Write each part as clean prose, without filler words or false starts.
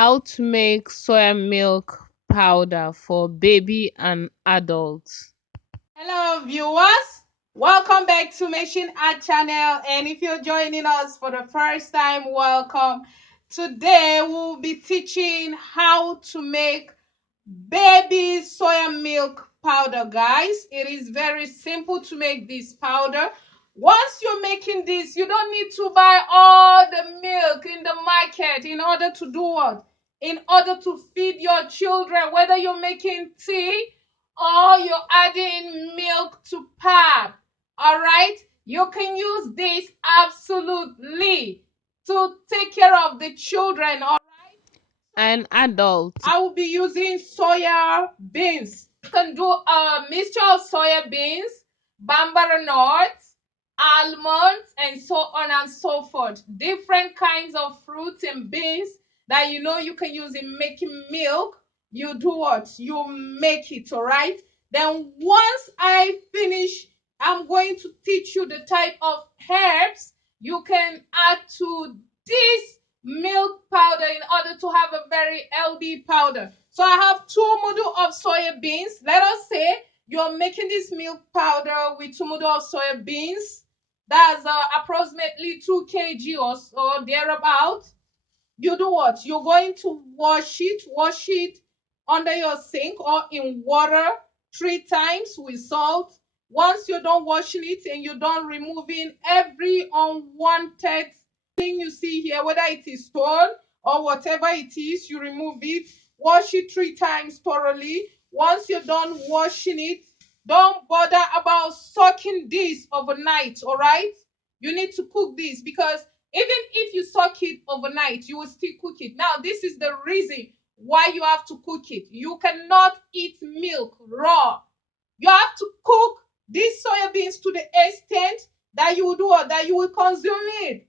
How to make soya milk powder for baby and adults. Hello, viewers. Welcome back to Machine Art Channel. And if you're joining us for the first time, welcome. Today, we'll be teaching how to make baby soya milk powder, guys. It is very simple to make this powder. Once you're making this, you don't need to buy all the milk in the market in order to do what? In order to feed your children, whether you're making tea or you're adding milk to pap. All right, you can use this absolutely to take care of the children. All right, And adults. I will be using soya beans. You can do a mixture of soya beans, bambara nuts, almonds, and so on and so forth. Different kinds of fruits and beans that you can use in making milk. You do what? You make it, all right? Then once I finish, I'm going to teach you the type of herbs you can add to this milk powder in order to have a very healthy powder. So I have 2 mudu of soya beans. Let us say you're making this milk powder with 2 mudu of soya beans. That's approximately 2 kg or so, thereabout. You do what? You're going to wash it under your sink or in water 3 times with salt. Once you're done washing it and you're done removing every unwanted thing you see here, whether it is stone or whatever it is, you remove it. Wash it 3 times thoroughly. Once you're done washing it, don't bother about soaking this overnight, all right? You need to cook this because even if you soak it overnight, you will still cook it. Now, this is the reason why you have to cook it. You cannot eat milk raw. You have to cook these soya beans to the extent that you will do or that you will consume it.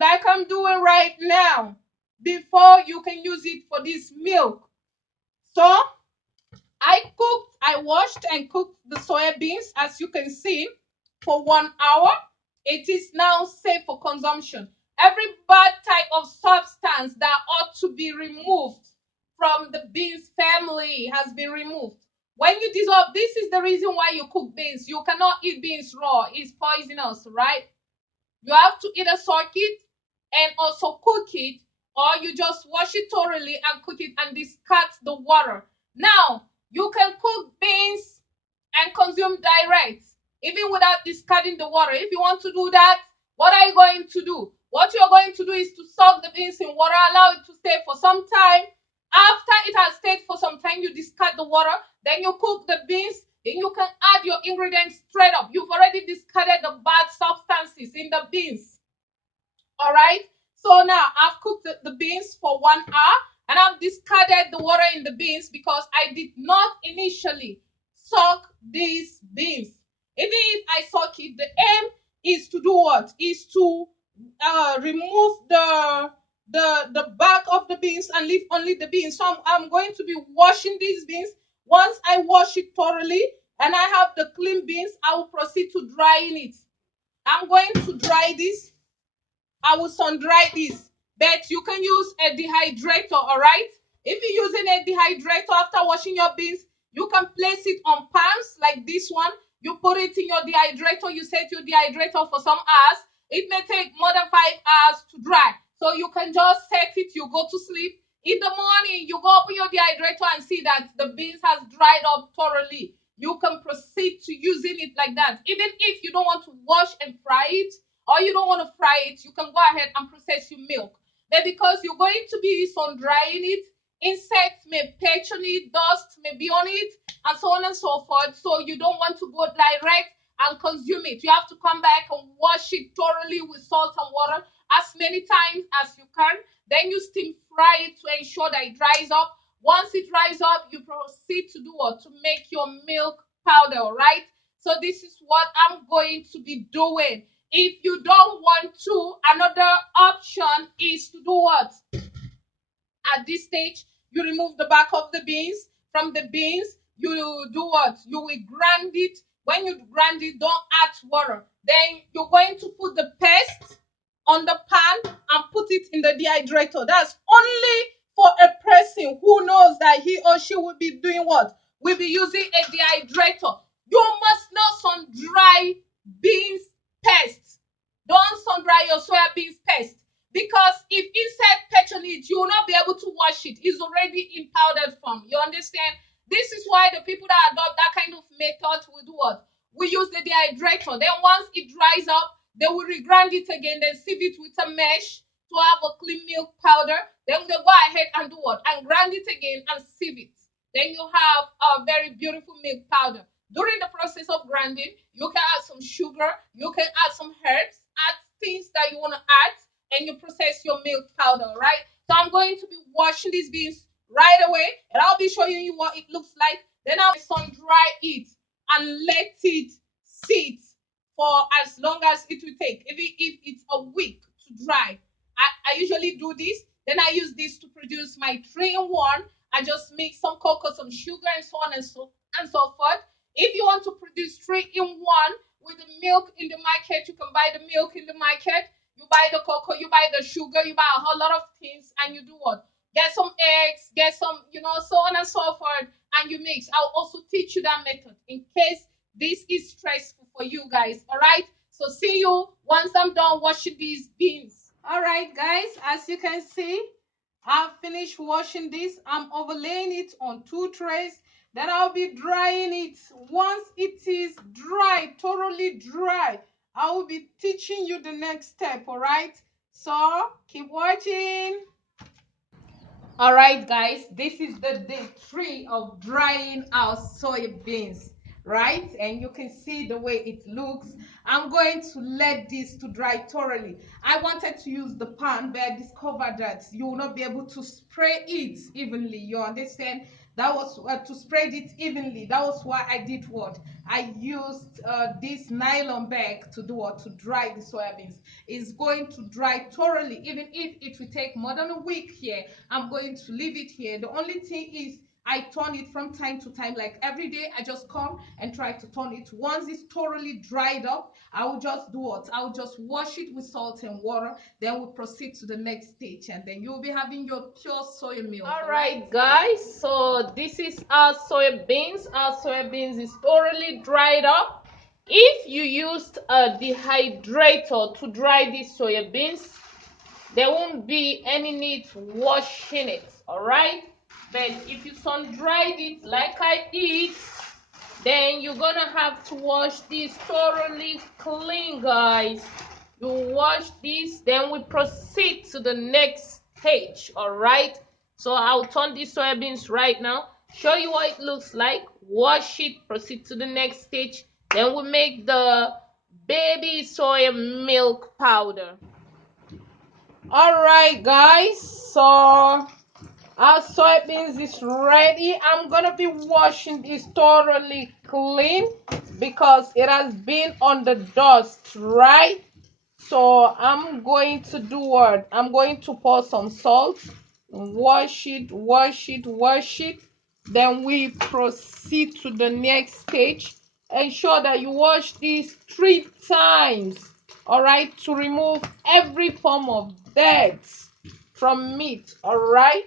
Like I'm doing right now before you can use it for this milk. So I washed and cooked the soya beans as you can see for 1 hour. It is now safe for consumption. Every bad type of substance that ought to be removed from the beans family has been removed. When you dissolve, this is the reason why you cook beans. You cannot eat beans raw, it's poisonous, right? You have to either soak it and also cook it, or you just wash it thoroughly and cook it and discard the water. Now, you can cook beans and consume direct, even without discarding the water. If you want to do that, what are you going to do? What you're going to do is to soak the beans in water, allow it to stay for some time. After it has stayed for some time, you discard the water, then you cook the beans, then you can add your ingredients straight up. You've already discarded the bad substances in the beans. All right. So now I've cooked the beans for 1 hour and I've discarded the water in the beans because I did not initially soak these beans. Even if I soak it, the aim is to do what? Is to remove the back of the beans and leave only the beans. So I'm going to be washing these beans. Once I wash it thoroughly and I have the clean beans, I will proceed to drying it. I'm going to dry this. I will sun dry this, but you can use a dehydrator, all right? If you're using a dehydrator after washing your beans, you can place it on pans like this one. You put it in your dehydrator, you set your dehydrator for some hours. It may take more than 5 hours to dry. So you can just set it, you go to sleep. In the morning, you go open your dehydrator and see that the beans has dried up thoroughly. You can proceed to using it like that. Even if you don't want to wash and fry it, or you don't want to fry it, you can go ahead and process your milk. But because you're going to be sun drying it, insects may perch on it, dust may be on it, and so on and so forth. So you don't want to go direct and consume it. You have to come back and wash it thoroughly with salt and water as many times as you can. Then you steam fry it to ensure that it dries up. Once it dries up, you proceed to do what? To make your milk powder, right? So this is what I'm going to be doing. If you don't want to, another option is to do what? At this stage, you remove the back of the beans. From the beans, you do what? You will grind it. When you grind it, don't add water. Then you're going to put the paste on the pan and put it in the dehydrator. That's only person who knows that he or she will be doing what? Will be using a dehydrator. You must not sun dry beans pest. Don't sun dry your soya beans pest, because if insect perch on it, you will not be able to wash it. It's already in powdered form. You understand? This is why the people that adopt that kind of method will do what? We use the dehydrator. Then once it dries up, they will regrind it again, then sieve it with a mesh to have a clean milk powder. Then they go ahead and do what? And grind it again and sieve it. Then you have a very beautiful milk powder. During the process of grinding, you can add some sugar, you can add some herbs, add things that you want to add, and you process your milk powder, right? So I'm going to be washing these beans right away, and I'll be showing you what it looks like. Then I'll sun dry it and let it sit for as long as it will take, even if it's a week to dry. I usually do this. Then I use this to produce my 3-in-1. I just mix some cocoa, some sugar, and so on and so forth. If you want to produce 3-in-1 with the milk in the market, you can buy the milk in the market. You buy the cocoa, you buy the sugar, you buy a whole lot of things, and you do what? Get some eggs, get some, so on and so forth, and you mix. I'll also teach you that method in case this is stressful for you guys. All right. So see you once I'm done washing these beans. All right, guys. As you can see, I've finished washing this. I'm overlaying it on 2 trays. Then I'll be drying it. Once it is dry, thoroughly dry, I will be teaching you the next step. All right. So keep watching. All right, guys, this is the day 3 of drying our soybeans, right? And you can see the way it looks. I'm going to let this to dry thoroughly. I wanted to use the pan, but I discovered that you will not be able to spray it evenly. You understand? That was to spread it evenly. That was why I did what? I used this nylon bag to do what? To dry the soybeans. It's going to dry thoroughly, even if it will take more than a week here. I'm going to leave it here. The only thing is I turn it from time to time, like every day. I just come and try to turn it. Once it's thoroughly dried up, I will just do what? I will just wash it with salt and water. Then we'll proceed to the next stage, and then you'll be having your pure soy milk. All right, guys. So this is our soybeans. Our soybeans is thoroughly dried up. If you used a dehydrator to dry these soybeans, there won't be any need to washing it, all right? But if you sun dried it like I did, then you're gonna have to wash this thoroughly clean, guys. You wash this, then we proceed to the next stage. All right, so I'll turn these soybeans right now, show you what it looks like, wash it, proceed to the next stage, then we make the baby soy milk powder. All right, guys, so our soybeans is ready. I'm gonna be washing this thoroughly clean because it has been on the dust, right? So I'm going to do what? I'm going to pour some salt, wash it, wash it, wash it. Then we proceed to the next stage. Ensure that you wash this 3 times, all right, to remove every form of dirt from meat, all right?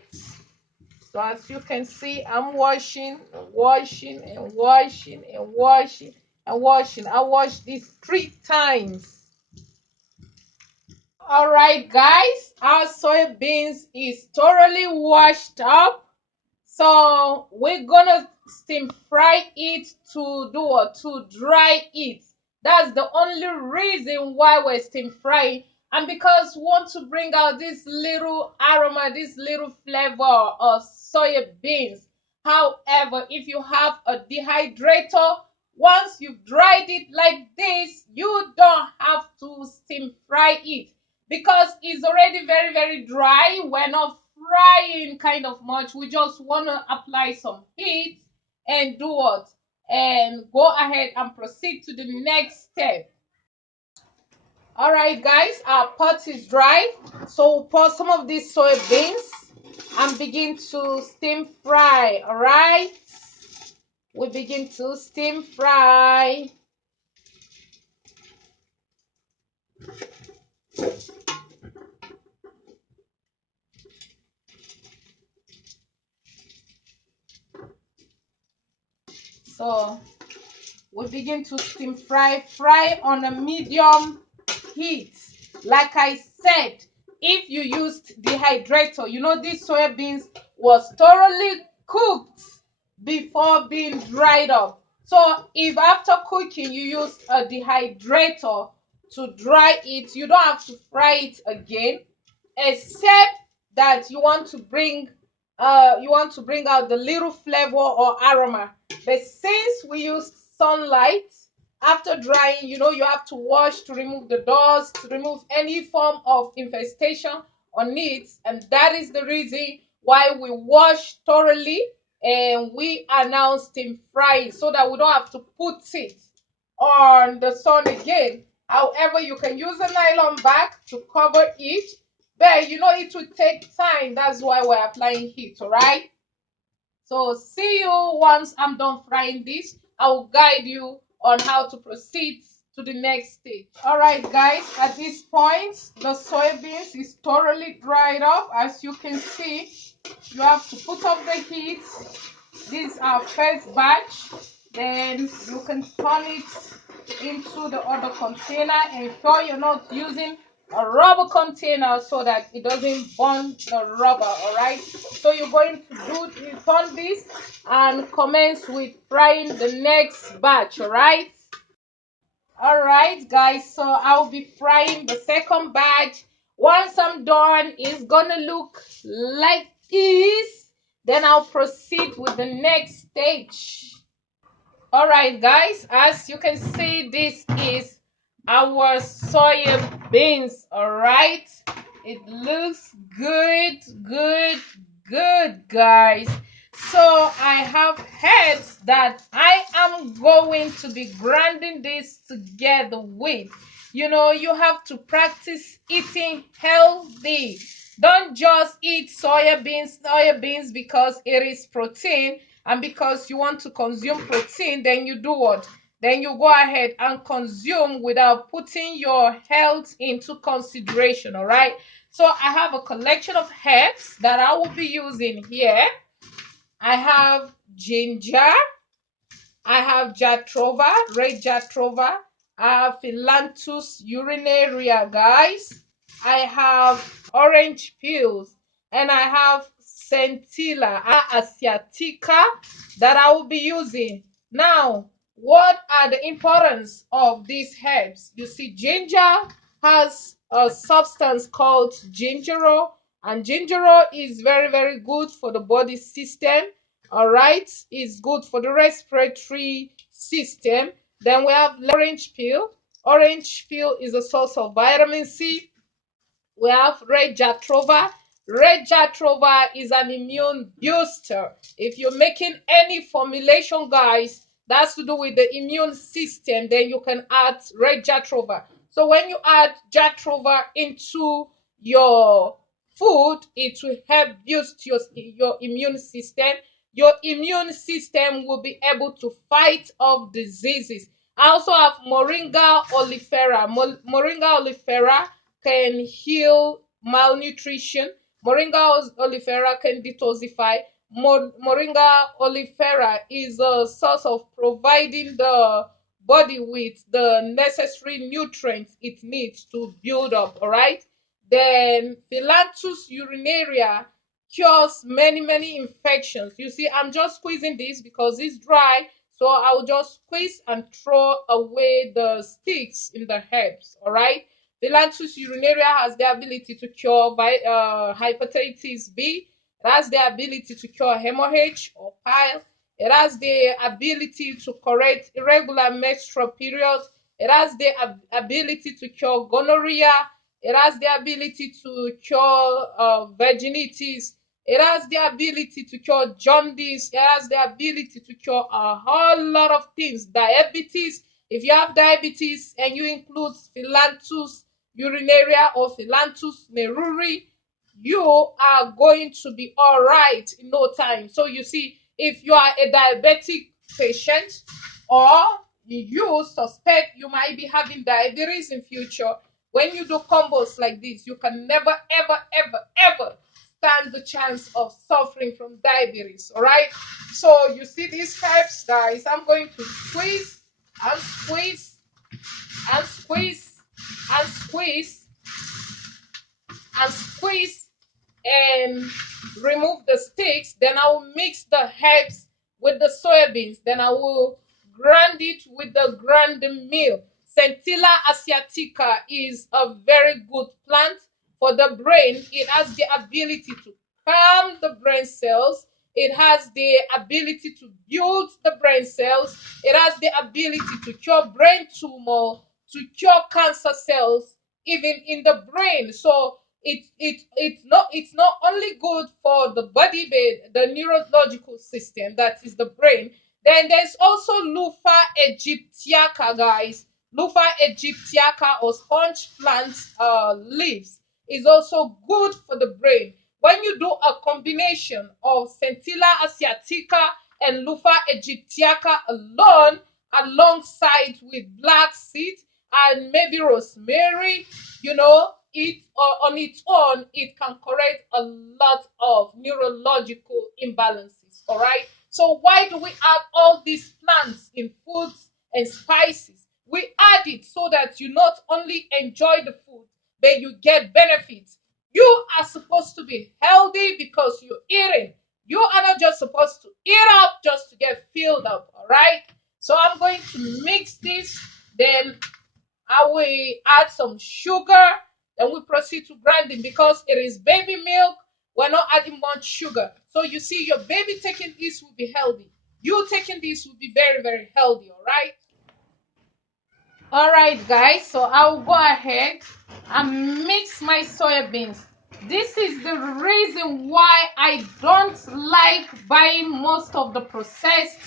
So as you can see, I'm washing, washing, and washing, and washing, and washing. I wash this 3 times. All right, guys, our soybeans is thoroughly washed up. So we're gonna steam fry it to do or to dry it. That's the only reason why we're steam frying, and because we want to bring out this little aroma, this little flavor of soya beans. However, if you have a dehydrator, once you've dried it like this, you don't have to steam fry it because it's already very, very dry. We're not frying kind of much. We just want to apply some heat and do what? And go ahead and proceed to the next step. All right, guys, our pot is dry. So we'll pour some of these soybeans and begin to steam fry. All right, we begin to steam fry. So we begin to steam fry on a medium heat. Like I said, if you used dehydrator, these soybeans was thoroughly cooked before being dried up. So if after cooking you use a dehydrator to dry it, you don't have to fry it again, except that you want to bring out the little flavor or aroma. But since we use sunlight after drying, you have to wash to remove the dust, to remove any form of infestation on it, and that is the reason why we wash thoroughly and we are now steam frying so that we don't have to put it on the sun again. However, you can use a nylon bag to cover it, but it will take time. That's why we're applying heat, all right? So see you once I'm done frying this. I will guide you on how to proceed to the next stage. All right, guys, at this point, the soybeans is thoroughly dried up. As you can see, you have to put up the heat. This is our first batch. Then you can turn it into the other container. Ensure you're not using a rubber container so that it doesn't burn the rubber. All right, so you're going to turn this and commence with frying the next batch. All right, guys, so I'll be frying the second batch. Once I'm done, it's gonna look like this. Then I'll proceed with the next stage. All right, guys, as you can see, this is our soya beans. All right, it looks good, good, good, guys. So I have heard that I am going to be grinding this together with. You have to practice eating healthy. Don't just eat soya beans because it is protein, and because you want to consume protein, then you do what? Then you go ahead and consume without putting your health into consideration. All right, so I have a collection of herbs that I will be using here. I have ginger, I have Jatrova, red Jatrova. I have Philanthus urinaria, guys. I have orange peels, and I have Centilla asiatica that I will be using. Now, what are the importance of these herbs? You see, ginger has a substance called gingerol, and gingerol is very, very good for the body system. All right, it's good for the respiratory system. Then we have orange peel. Orange peel is a source of vitamin C. We have red jatrova. Red jatrova is an immune booster. If you're making any formulation, guys, that's to do with the immune system, then you can add red jatrova. So when you add jatrova into your food, it will help boost your immune system. Your immune system will be able to fight off diseases. I also have moringa oleifera. Moringa oleifera can heal malnutrition. Moringa oleifera can detoxify. Moringa oleifera is a source of providing the body with the necessary nutrients it needs to build up. All right. Then Philanthus urinaria cures many, many infections. You see, I'm just squeezing this because it's dry, so I'll just squeeze and throw away the sticks in the herbs. All right. Philanthus urinaria has the ability to cure hepatitis B. It has the ability to cure hemorrhage or pile. It has the ability to correct irregular menstrual periods. It has the ability to cure gonorrhea. It has the ability to cure virginities. It has the ability to cure jaundice. It has the ability to cure a whole lot of things. Diabetes. If you have diabetes and you include Philanthus urinaria or Philanthus meruri, you are going to be all right in no time. So you see, if you are a diabetic patient, or you suspect you might be having diabetes in future, when you do combos like this, you can never, ever, ever, ever stand the chance of suffering from diabetes. All right. So you see these herbs, guys. I'm going to squeeze and squeeze and squeeze and squeeze and squeeze and remove the sticks. Then I will mix the herbs with the soybeans. Then I will grind it with the grinding mill. Centilla asiatica is a very good plant for the brain. It has the ability to calm the brain cells. It has the ability to build the brain cells. It has the ability to cure brain tumor, to cure cancer cells, even in the brain. So it's not only good for the body but the neurological system, that is the brain. Then there's also Lupha aegyptiaca, guys. Lupha aegyptiaca or sponge plant leaves is also good for the brain. When you do a combination of Centilla asiatica and Lupha aegyptiaca alone, alongside with black seed and maybe rosemary, it on its own, it can correct a lot of neurological imbalances. All right. So why do we add all these plants in foods and spices? We add it so that you not only enjoy the food, but you get benefits. You are supposed to be healthy because you're eating. You are not just supposed to eat up just to get filled up. All right. So I'm going to mix this. Then I will add some sugar. Then we proceed to grinding because it is baby milk. We're not adding much sugar. So you see, your baby taking this will be healthy. You taking this will be very, very healthy. All right. All right, guys. So I'll go ahead and mix my soybeans. This is the reason why I don't like buying most of the processed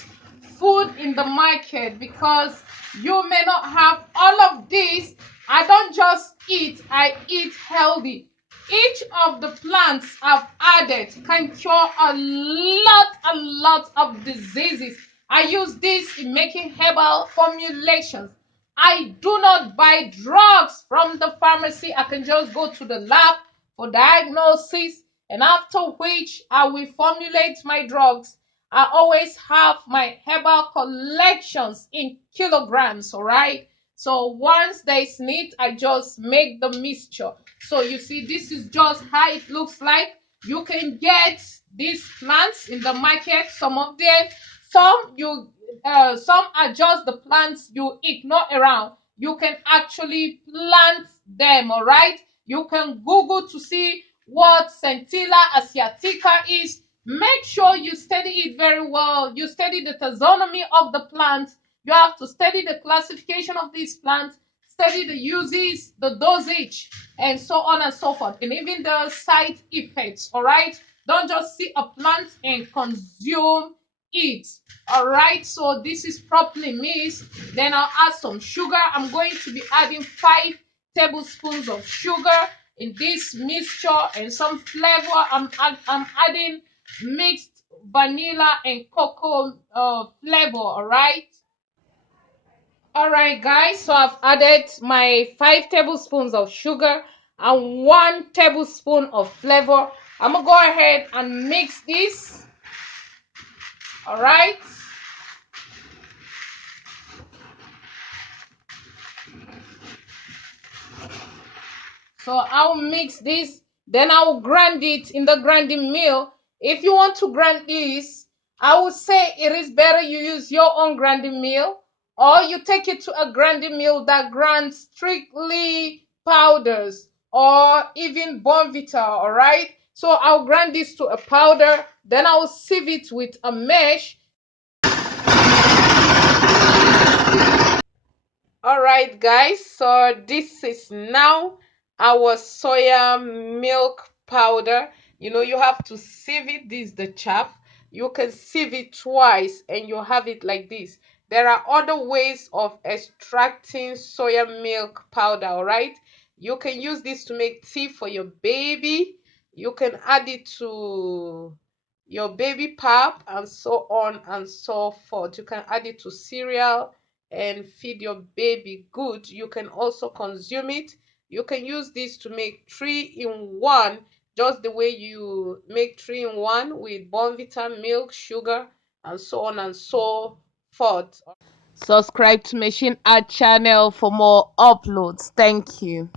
food in the market, because you may not have all of this. I don't just eat, I eat healthy. Each of the plants I've added can cure a lot of diseases. I use this in making herbal formulations. I do not buy drugs from the pharmacy. I can just go to the lab for diagnosis, and after which I will formulate my drugs. I always have my herbal collections in kilograms, all right? So once there is need, I just make the mixture. So you see, this is just how it looks like. You can get these plants in the market. Some of them, some are just the plants you ignore around. You can actually plant them, all right? You can Google to see what Centilla asiatica is. Make sure you study it very well. You study the taxonomy of the plants. You have to study the classification of these plants, study the uses, the dosage, and so on and so forth, and even the side effects. All right. Don't just see a plant and consume it. All right. So this is properly mixed. Then I'll add some sugar. I'm going to be adding 5 tablespoons of sugar in this mixture, and some flavor. I'm adding mixed vanilla and cocoa flavor. All right. All right, guys. So I've added my 5 tablespoons of sugar and 1 tablespoon of flavor. I'm gonna go ahead and mix this. All right. So I'll mix this, then I'll grind it in the grinding mill. If you want to grind this, I would say it is better you use your own grinding mill, or you take it to a grinding mill that grinds strictly powders or even Bonvita, all right? So I'll grind this to a powder, then I'll sieve it with a mesh. All right, guys, so this is now our soya milk powder. You have to sieve it. This is the chaff. You can sieve it twice and you have it like this. There are other ways of extracting soya milk powder, all right? You can use this to make tea for your baby. You can add it to your baby pap and so on and so forth. You can add it to cereal and feed your baby good. You can also consume it. You can use this to make 3-in-1 just the way you make 3 in 1 with Bonvita, milk, sugar, and so on and so forth. Subscribe to Machine Art channel for more uploads. Thank you.